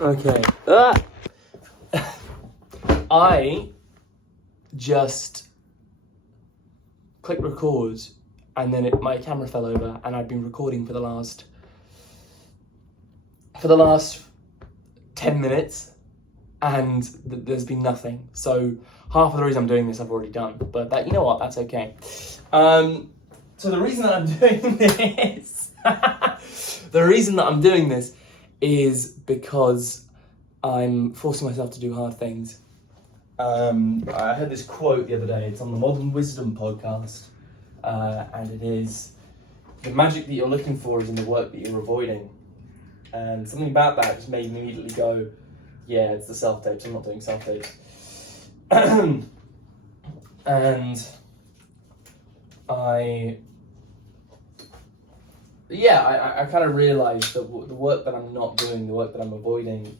Okay. I just clicked record and then my camera fell over and I'd been recording for the last 10 minutes and there's been nothing. So half of the reason I'm doing this I've already done, but that, you know what, that's okay. So the reason that I'm doing this, is because I'm forcing myself to do hard things. I heard this quote the other day. It's on the Modern Wisdom podcast, and it is, the magic that you're looking for is in the work that you're avoiding. And something about that just made me immediately go, yeah, it's the self-tapes. I'm not doing self-tapes. And I kind of realised that the work that I'm not doing, the work that I'm avoiding,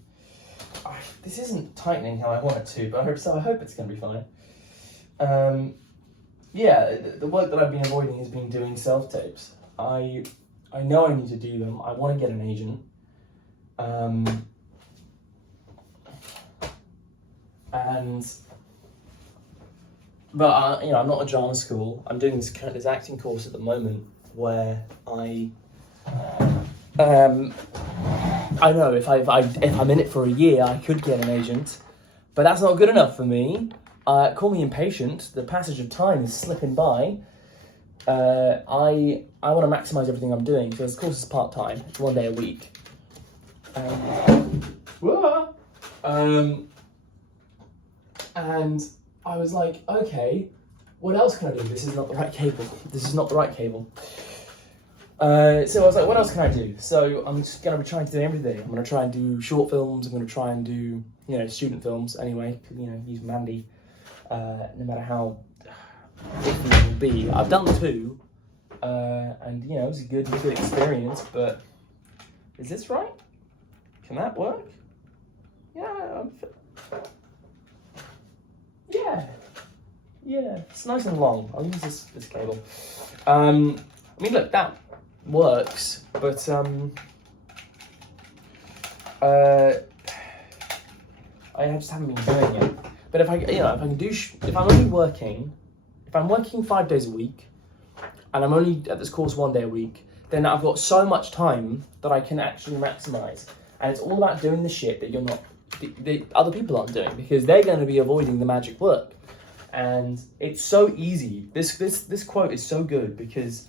this isn't tightening how I want it to, but I hope it's going to be fine. The work that I've been avoiding has been doing self-tapes. I know I need to do them. I want to get an agent. I'm not at drama school. I'm doing this acting course at the moment where I know if I'm in it for a year, I could get an agent, but that's not good enough for me. Call me impatient. The passage of time is slipping by. I want to maximise everything I'm doing. So this course is part-time. It's 1 day a week. And I was like, okay, what else can I do? This is not the right cable. So I was like, what else can I do? So I'm just going to be trying to do everything. I'm going to try and do short films. I'm going to try and do, student films anyway. Use Mandy, no matter how different it will be. I've done 2, and it was a good experience, but is this right? Can that work? Yeah, it's nice and long. I'll use this cable. Look, that works, but I just haven't been doing it. But if I'm working 5 days a week, and I'm only at this course 1 day a week, then I've got so much time that I can actually maximise. And it's all about doing the shit that the other people aren't doing, because they're going to be avoiding the magic work. And it's so easy. This quote is so good because,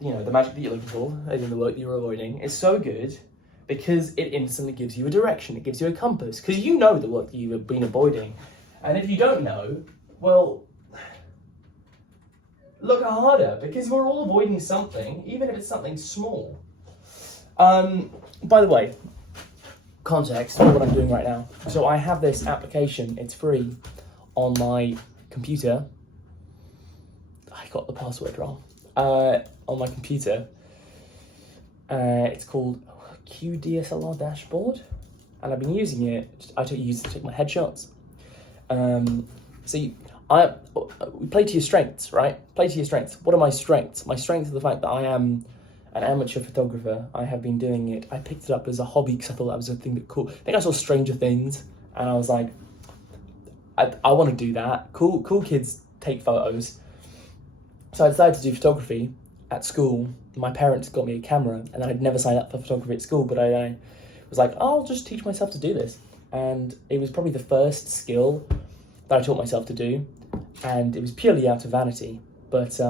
the magic that you're looking for, as in the work that you're avoiding, is so good because it instantly gives you a direction. It gives you a compass, because you know the work that you have been avoiding. And if you don't know, well, look harder, because we're all avoiding something, even if it's something small. By the way, context for what I'm doing right now. So I have this application, it's free, on my computer. I got the password wrong. On my computer. It's called QDSLR Dashboard, and I've been using it. I use it to take my headshots. We play to your strengths, right? Play to your strengths. What are my strengths? My strength is the fact that I am an amateur photographer. I have been doing it. I picked it up as a hobby because I thought that was a thing that cool. I think I saw Stranger Things, and I was like, I want to do that. Cool kids take photos. So I decided to do photography at school. My parents got me a camera, and I'd never signed up for photography at school, but I was like, I'll just teach myself to do this. And it was probably the first skill that I taught myself to do, and it was purely out of vanity. But,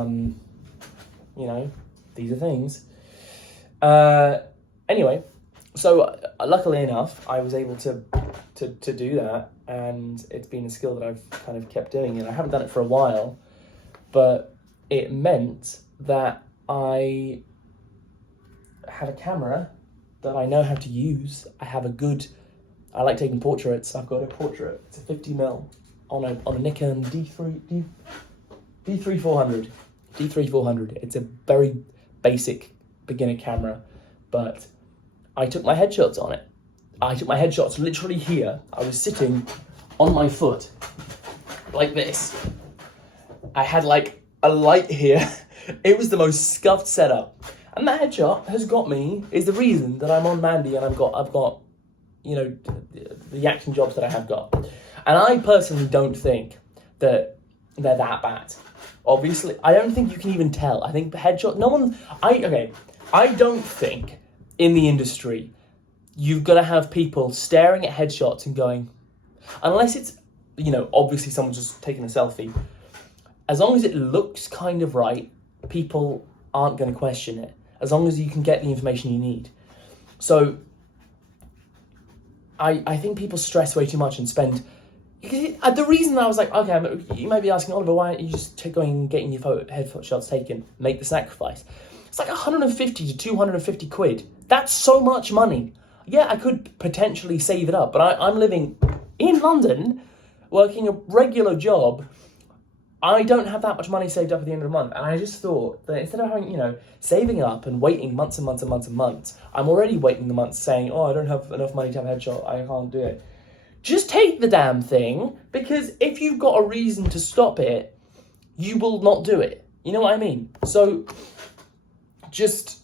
these are things. Anyway, so luckily enough, I was able to do that, and it's been a skill that I've kind of kept doing, and I haven't done it for a while, but it meant that I have a camera that I know how to use. I like taking portraits. I've got a portrait. It's a 50mm on a Nikon D3400. It's a very basic beginner camera, but I took my headshots on it. I took my headshots literally here. I was sitting on my foot like this. I had like a light here. It was the most scuffed setup. And that headshot is the reason that I'm on Mandy, and I've got you know, the acting jobs that I have got. And I personally don't think that they're that bad. Obviously, I don't think you can even tell. I think headshot, I don't think in the industry you've got to have people staring at headshots and going, unless it's, you know, obviously someone's just taking a selfie, as long as it looks kind of right, people aren't going to question it, as long as you can get the information you need. So I think people stress way too much and spend... The reason I was like, okay, you might be asking, Oliver, why aren't you just going and getting your headshots taken, make the sacrifice? It's like 150 to 250 quid. That's so much money. Yeah, I could potentially save it up, but I'm living in London, working a regular job. I don't have that much money saved up at the end of the month, and I just thought that instead of having, you know, saving up and waiting months and months and months and months, I'm already waiting the months saying, oh, I don't have enough money to have a headshot, I can't do it. Just take the damn thing, because if you've got a reason to stop it, you will not do it. You know what I mean? So, just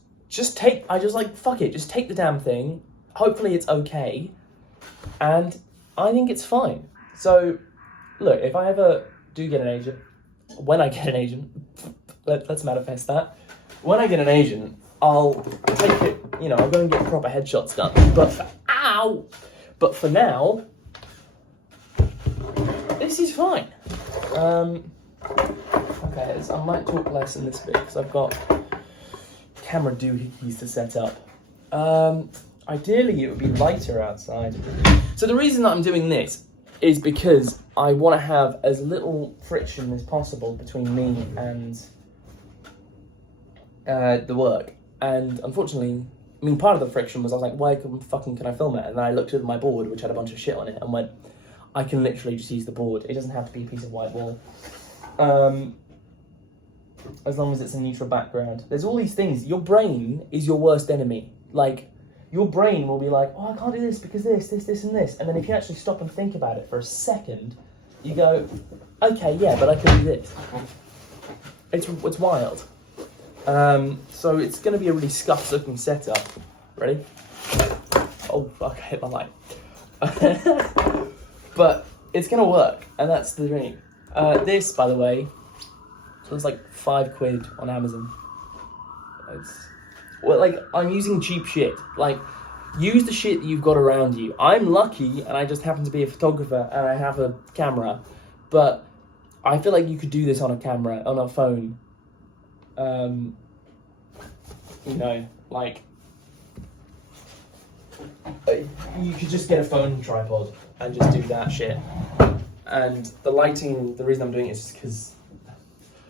take, fuck it, just take the damn thing. Hopefully it's okay, and I think it's fine. So, look, if I ever do get an agent, when I get an agent, let's manifest that. When I get an agent, I'll take it, you know, I'll go and get proper headshots done. But for now, this is fine. Okay, I might talk less in this bit because I've got camera doohickeys to set up. Ideally, it would be lighter outside. So the reason that I'm doing this is because I want to have as little friction as possible between me and the work. And unfortunately, I mean, part of the friction was I was like, why can I film it? And then I looked at my board, which had a bunch of shit on it, and went, I can literally just use the board. It doesn't have to be a piece of white wall. As long as it's a neutral background. There's all these things. Your brain is your worst enemy. Like, your brain will be like, oh, I can't do this because this, and this. And then if you actually stop and think about it for a second, you go, okay, yeah, but I can do this. It's wild. So it's going to be a really scuffed looking setup. Ready? Oh, fuck, I hit my light. But it's going to work, and that's the dream. This, by the way, was like £5 on Amazon. I'm using cheap shit. Like, use the shit that you've got around you. I'm lucky, and I just happen to be a photographer, and I have a camera. But I feel like you could do this on a phone. You know, like, you could just get a phone tripod and just do that shit. And the lighting, the reason I'm doing it is just because,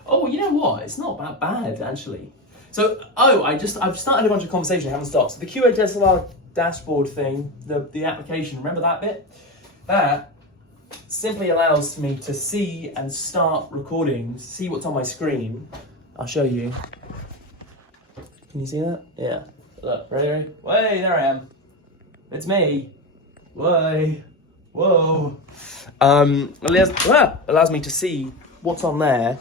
oh, you know what? It's not that bad, actually. So, I've started a bunch of conversation, I haven't stopped. So the QA DSLR dashboard thing, the application, remember that bit? That simply allows me to see and start recording, see what's on my screen. I'll show you. Can you see that? Yeah. Look, ready? Way, there I am. It's me. Way. Whoa. Allows me to see what's on there,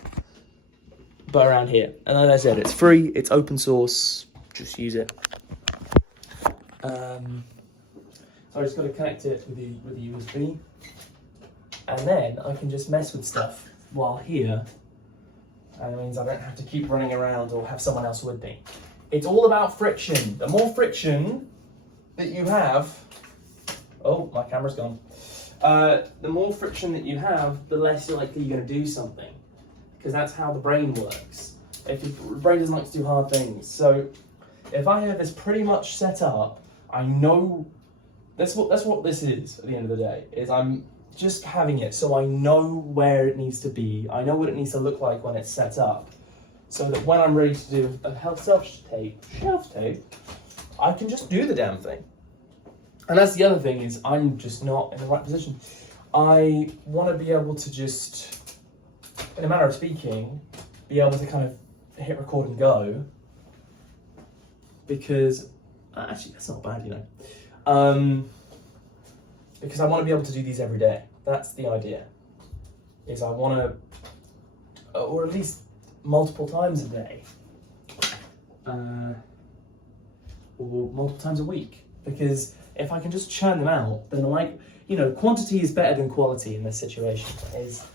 but around here. And as I said, it's free, it's open source, just use it. So I just got to connect it with the USB, and then I can just mess with stuff while here, and it means I don't have to keep running around or have someone else with me. It's all about friction. The more friction that you have, oh, my camera's gone. The more friction that you have, the less you're likely you're going to do something, because that's how the brain works. The brain doesn't like to do hard things. So if I have this pretty much set up, I know that's what this is at the end of the day, is I'm just having it so I know where it needs to be. I know what it needs to look like when it's set up, so that when I'm ready to do a shelf tape, I can just do the damn thing. And that's the other thing, is I'm just not in the right position. I want to be able to just, in a manner of speaking, be able to kind of hit record and go, because, actually that's not bad, you know. Because I want to be able to do these every day. That's the idea. Is I want to, or at least multiple times a day, or multiple times a week. Because if I can just churn them out, then quantity is better than quality in this situation. Is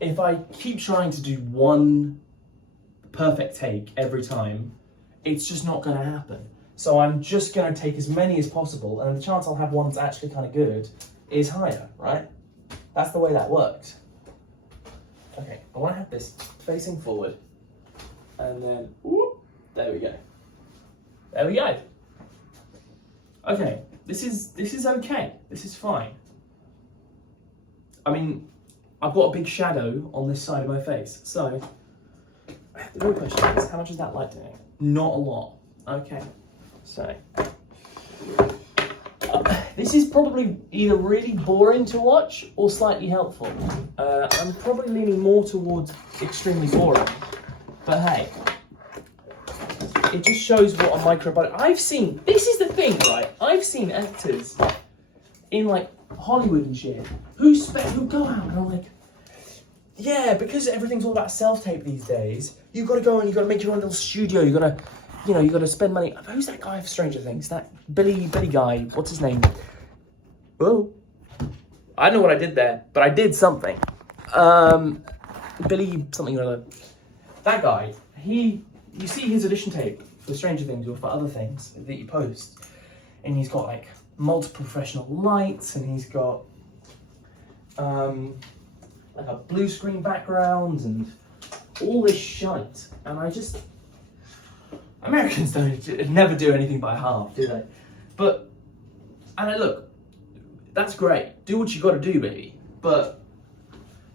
if I keep trying to do one perfect take every time, it's just not going to happen. So I'm just going to take as many as possible, and the chance I'll have one that's actually kind of good is higher, right? That's the way that works. Okay, I want to have this facing forward, and then, whoop, there we go. There we go. Okay, this is okay. This is fine. I mean, I've got a big shadow on this side of my face, so the real question is, how much is that light doing? Not a lot. Okay, so this is probably either really boring to watch or slightly helpful. I'm probably leaning more towards extremely boring, but hey, it just shows what a microbudget. This is the thing, right? I've seen actors in like Hollywood and shit who go out and are like, yeah, because everything's all about self-tape these days, you've got to go and you've got to make your own little studio, you've got to spend money. Who's that guy for Stranger Things? That Billy guy, what's his name? Oh, I know what I did there, but I did something. Billy something or other. That guy, you see his audition tape for Stranger Things or for other things that you post, and he's got like multiple professional lights, and he's got like a blue screen background and all this shite. And Americans never do anything by half, do they? Look, that's great. Do what you got to do, baby. But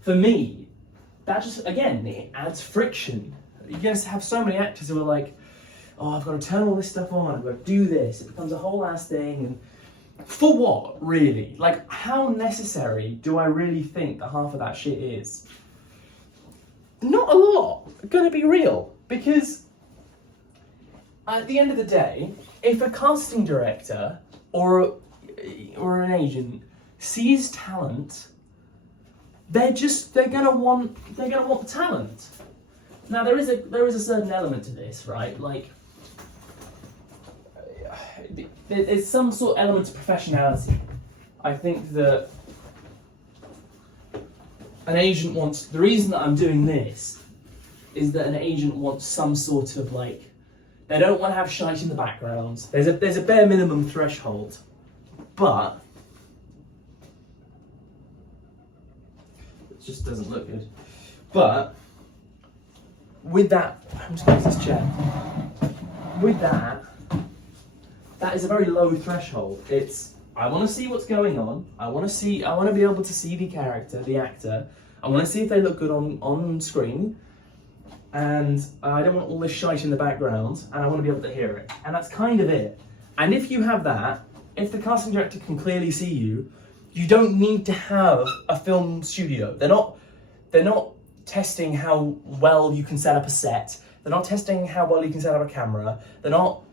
for me, that just, again, it adds friction. You're going to have so many actors who are like, oh, I've got to turn all this stuff on, I've got to do this. It becomes a whole ass thing. And for what, really? Like, how necessary do I really think that half of that shit is? Not a lot, gonna be real. Because at the end of the day, if a casting director or an agent sees talent, they're gonna want the talent. Now there is a certain element to this, right? Like there's some sort of element of professionality. I think that an agent wants, the reason that I'm doing this is that an agent wants some sort of like, they don't want to have shite in the background. There's a bare minimum threshold, but it just doesn't look good. But with that, I'm just going to use this chair. With that is a very low threshold. It's, I want to see what's going on. I want to be able to see the character, the actor. I want to see if they look good on screen. And I don't want all this shite in the background, and I want to be able to hear it. And that's kind of it. And if you have that, if the casting director can clearly see you, you don't need to have a film studio. They're not testing how well you can set up a set. They're not testing how well you can set up a camera. They're not,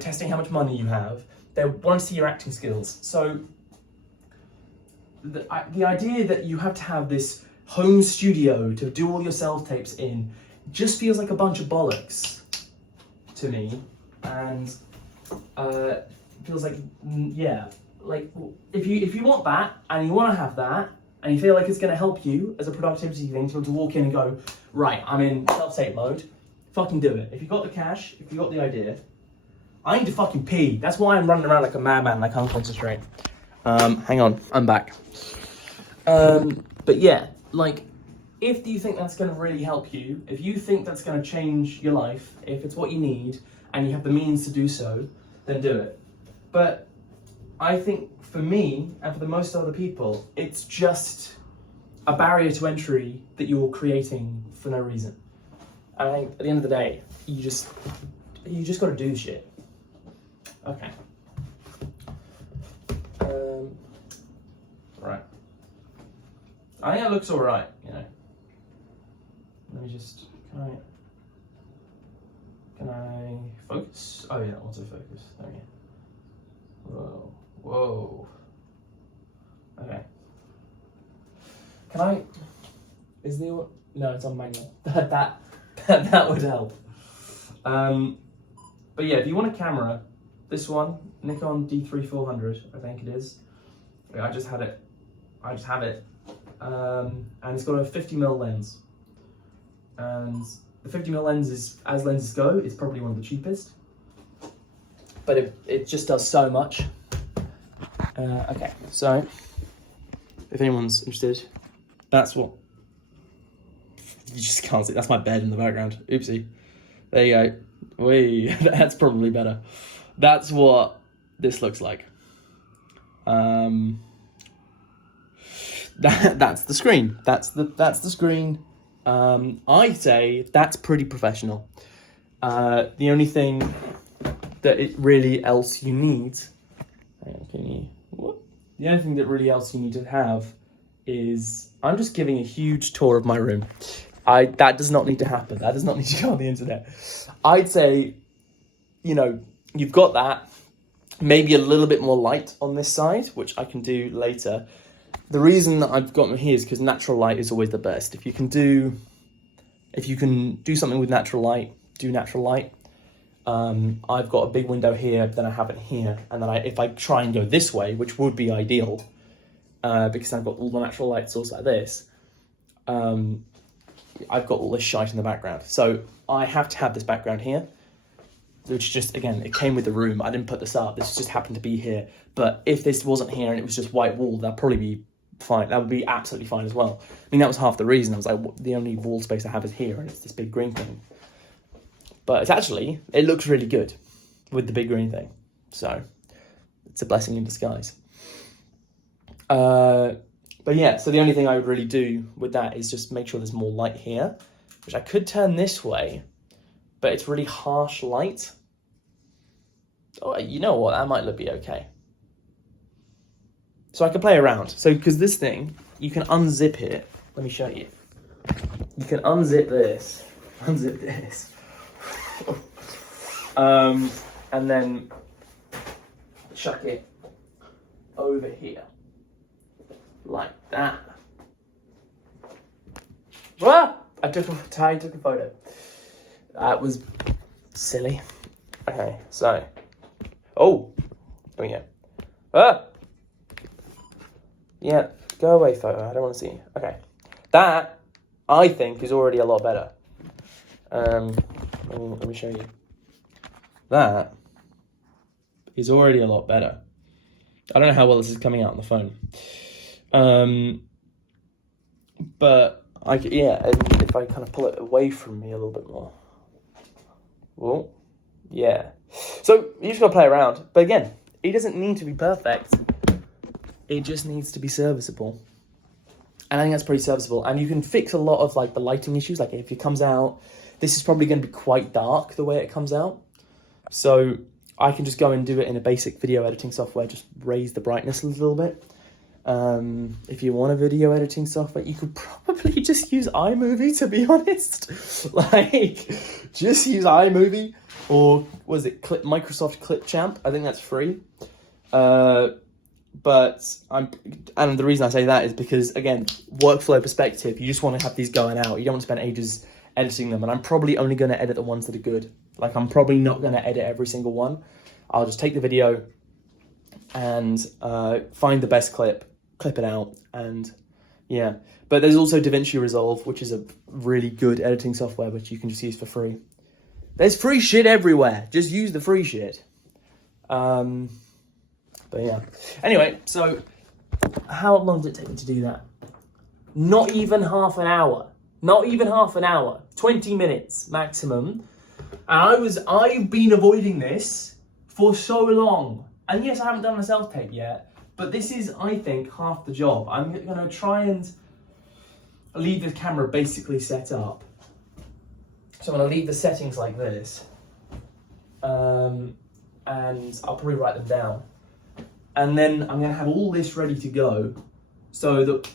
testing how much money you have. They want to see your acting skills. So the idea that you have to have this home studio to do all your self-tapes in just feels like a bunch of bollocks to me. And feels like, like if you want that and you want to have that and you feel like it's going to help you as a productivity thing to walk in and go, right, I'm in self-tape mode, fucking do it. If you got the cash, if you got the idea. I need to fucking pee. That's why I'm running around like a madman and I can't concentrate. Hang on, I'm back. But yeah, like, if you think that's going to really help you, if you think that's going to change your life, if it's what you need and you have the means to do so, then do it. But I think for me and for the most other people, it's just a barrier to entry that you're creating for no reason. And I think at the end of the day, you just got to do shit. Okay. Right. I think that looks all right, Let me just, can I focus? Oh yeah, autofocus, there we go. Whoa. Okay. No, it's on manual. that would help. But yeah, if you want a camera this one, Nikon D3400, I think it is. I just have it. And it's got a 50mm lens. And the 50mm lens is, as lenses go, it's probably one of the cheapest. But it just does so much. Okay, so if anyone's interested, that's what, you just can't see, that's my bed in the background. Oopsie. There you go. Wait, that's probably better. That's what this looks like. That's the screen. That's the screen. I'd say that's pretty professional. The only thing that it really else you need, the only thing that really else you need to have is, I'm just giving a huge tour of my room. That does not need to happen. That does not need to go on the internet. I'd say, you know, you've got that, maybe a little bit more light on this side, which I can do later. The reason that I've got them here is because natural light is always the best. If you can do something with natural light, do natural light. I've got a big window here, then I have it here, and then if I try and go this way, which would be ideal, because I've got all the natural light source like this, I've got all this shite in the background. So I have to have this background here, which just, again, it came with the room. I didn't put this up. This just happened to be here. But if this wasn't here and it was just white wall, that'd probably be fine. That would be absolutely fine as well. I mean, that was half the reason. I was like, the only wall space I have is here, and it's this big green thing. But it's actually, it looks really good with the big green thing. So it's a blessing in disguise. But yeah, so the only thing I would really do with that is just make sure there's more light here, which I could turn this way, but it's really harsh light. Oh, you know what? That might be okay. So I can play around. So, because this thing, you can unzip it. Let me show you. You can unzip this. Unzip this. And then chuck it over here. Like that. What? I took a photo. That was silly. Okay, so. Oh, there we go. Ah! Yeah, go away, photo. I don't want to see you. Okay. That, I think, is already a lot better. Let me show you. That is already a lot better. I don't know how well this is coming out on the phone. But and if I kind of pull it away from me a little bit more. Well, yeah. So you just gotta play around. But again, it doesn't need to be perfect. It just needs to be serviceable. And I think that's pretty serviceable. And you can fix a lot of like the lighting issues. Like if it comes out, this is probably going to be quite dark the way it comes out. So I can just go and do it in a basic video editing software, just raise the brightness a little bit. If you want a video editing software, you could probably just use iMovie, to be honest. Like, just use iMovie, or was it Microsoft Clipchamp? I think that's free. And the reason I say that is because, again, workflow perspective, you just want to have these going out. You don't want to spend ages editing them, and I'm probably only going to edit the ones that are good. Like, I'm probably not going to edit every single one. I'll just take the video and find the best clip it out, and yeah. But there's also DaVinci Resolve, which is a really good editing software, which you can just use for free. There's free shit everywhere. Just use the free shit. But yeah. Anyway, so how long did it take me to do that? Not even half an hour. Not even half an hour. 20 minutes maximum. And I've been avoiding this for so long. And yes, I haven't done a self-tape yet, but this is, I think, half the job. I'm going to try and leave the camera basically set up. So I'm going to leave the settings like this. And I'll probably write them down. And then I'm going to have all this ready to go so that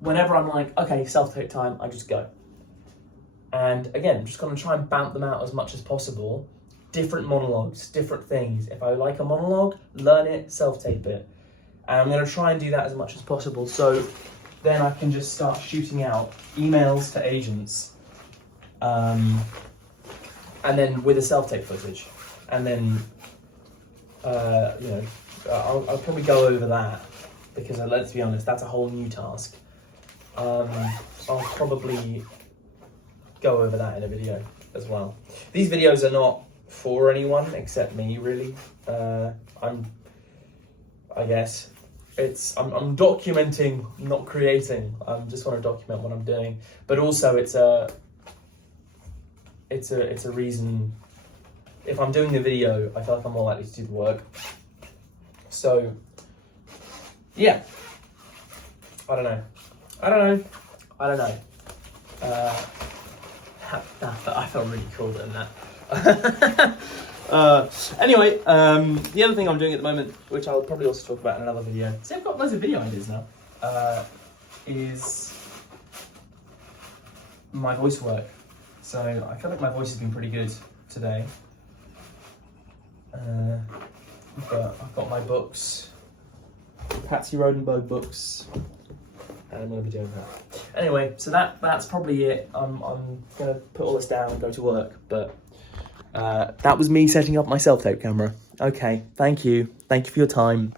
whenever I'm like, okay, self-tape time, I just go. And again, I'm just going to try and bamp them out as much as possible. Different monologues, different things. If I like a monologue, learn it, self-tape it. And I'm going to try and do that as much as possible. So then I can just start shooting out emails to agents. And then with a self-tape footage. And then you know, I'll probably go over that because let's be honest, that's a whole new task. I'll probably go over that in a video as well. These videos are not for anyone except me, really. I guess I'm documenting, not creating. I just want to document what I'm doing, but also it's a reason. If I'm doing the video, I feel like I'm more likely to do the work. So yeah, I don't know. I felt really cool doing that. Anyway, the other thing I'm doing at the moment, which I'll probably also talk about in another video, see, I've got loads of video ideas now, is my voice work. So I feel like my voice has been pretty good today. But I've got my books, Patsy Rodenberg books, and I'm going to be doing that. Anyway, so that's probably it. I'm going to put all this down and go to work, but that was me setting up my self-tape camera. Okay, thank you for your time.